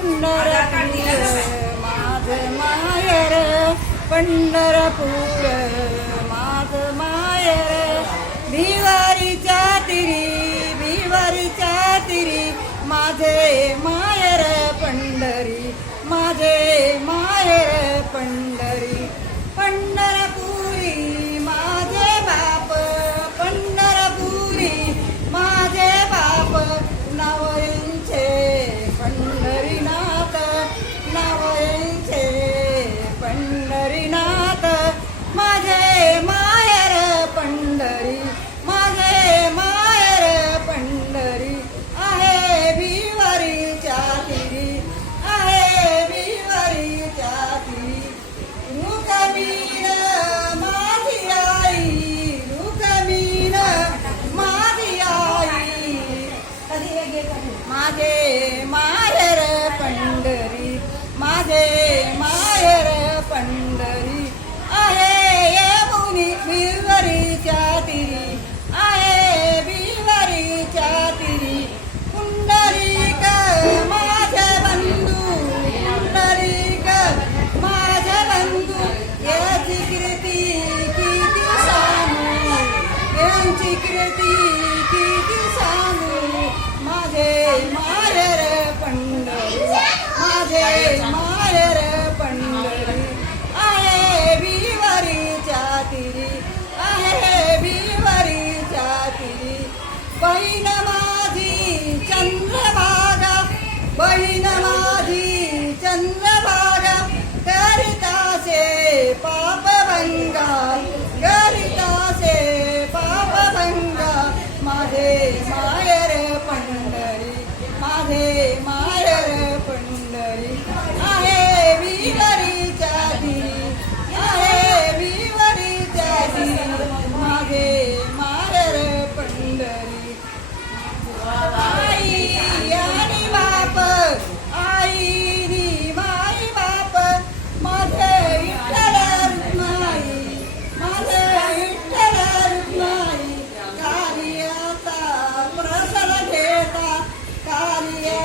पंढरपूर माझं माहेर, पंढरपूर माझं माहेर. भिवारीच्या तिरी माझे माहेर पंढरी, माझे माहेर पंढरी. पंढरपुरी माझे बाप, पंढरपुरी माझे बाप. नावयांचे पंढरीनाथ, नावयांचे पंढरीनाथ. माझे माहेर पंढरी, माझे माहेर पंढरी. आहे भिवारीच्या तिरी, आहे भिवारीच्या तिरी. रुक्मिण माझी आई, रुक्मिण माझी आई. माझे माहेर पंढरी, माझे माहेर पंढरी. आहे येऊनी भिवारीच्या तिरी, आहे भिवारीच्या तिरी. पुंडलिक माझे बंधू, पुंडलिक माझे बंधू. याची कीर्ती किती सांगू, यांची कीर्ती किती सांगू. माझे माहेर पंढरी, माझे माहेर पंढरी. आहे भिवारीच्या तिरी, आहे भिवारीच्या तिरी. बहीण माझी चंद्रभागा, बहीण माझी चंद्रभागा. करितासे पापभंगा, करितासे पापभंगा. माझे माहेर पंढरी, माझे माहेर पंढरी. आहे भिवारीच्या तिरी, आहे भिवारीच्या तिरी. माझे माहेर पंढरी. आई आणि बाप, आईनी माई बाप. माझे विठ्ठल रुक्माई, माझे विठ्ठल रुक्माई. कार्याचा प्रसाद घेता, कार्या